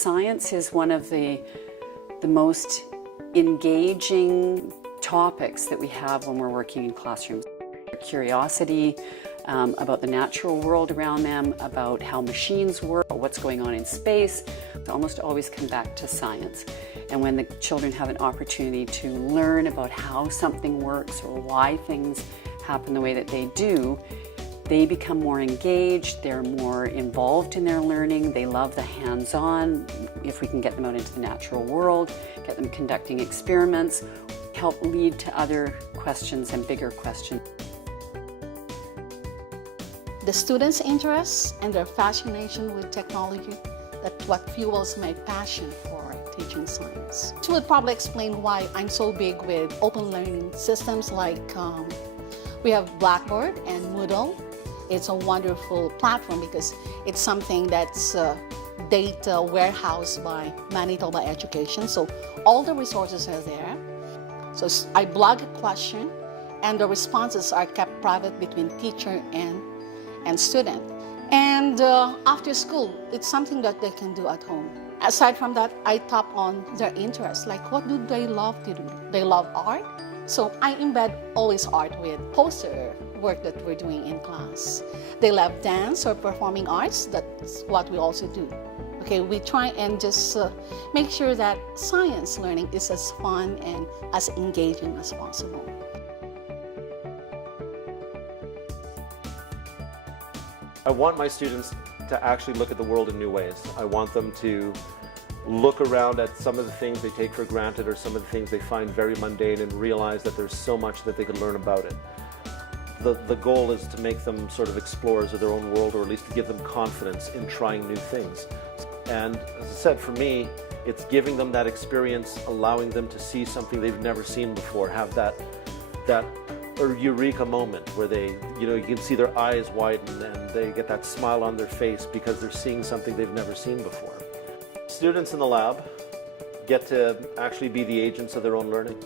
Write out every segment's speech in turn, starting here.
Science is one of the most engaging topics that we have when we're working in classrooms. Curiosity about the natural world around them, about how machines work, what's going on in space. It almost always come back to science. And when the children have an opportunity to learn about how something works or why things happen the way that they do, they become more engaged, they're more involved in their learning, they love the hands-on. If we can get them out into the natural world, get them conducting experiments, help lead to other questions and bigger questions. The students' interests and their fascination with technology, that's what fuels my passion for teaching science. She would probably explain why I'm so big with open learning systems like we have Blackboard and Moodle. It's a wonderful platform because it's something that's data warehoused by Manitoba Education. So all the resources are there. So I blog a question and the responses are kept private between teacher and student. And after school, it's something that they can do at home. Aside from that, I tap on their interests, like what do they love to do? They love art, so I embed always art with poster work that we're doing in class. They love dance or performing arts, that's what we also do. Okay, we try and just make sure that science learning is as fun and as engaging as possible. I want my students to actually look at the world in new ways. I want them to look around at some of the things they take for granted or some of the things they find very mundane and realize that there's so much that they could learn about it. The goal is to make them sort of explorers of their own world, or at least to give them confidence in trying new things. And as I said, for me, it's giving them that experience, allowing them to see something they've never seen before, have that eureka moment where they, you can see their eyes widen and they get that smile on their face because they're seeing something they've never seen before. Students in the lab get to actually be the agents of their own learning.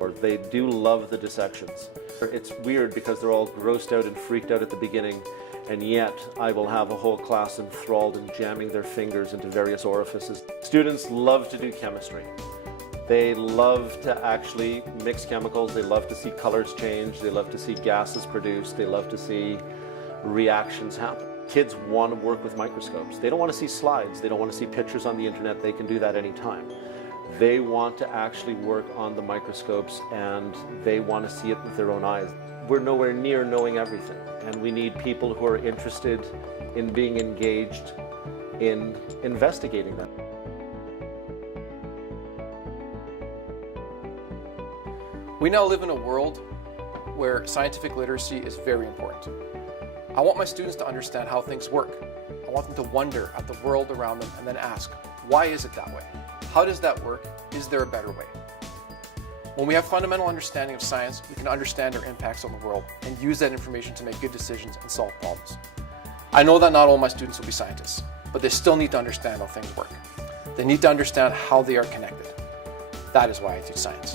Or they do love the dissections. It's weird because they're all grossed out and freaked out at the beginning, and yet I will have a whole class enthralled in jamming their fingers into various orifices. Students love to do chemistry. They love to actually mix chemicals, they love to see colors change, they love to see gases produced, they love to see reactions happen. Kids want to work with microscopes. They don't want to see slides, they don't want to see pictures on the internet, they can do that anytime. They want to actually work on the microscopes and they want to see it with their own eyes. We're nowhere near knowing everything, and we need people who are interested in being engaged in investigating them. We now live in a world where scientific literacy is very important. I want my students to understand how things work. I want them to wonder at the world around them and then ask, why is it that way? How does that work? Is there a better way? When we have fundamental understanding of science, we can understand our impacts on the world and use that information to make good decisions and solve problems. I know that not all my students will be scientists, but they still need to understand how things work. They need to understand how they are connected. That is why I teach science.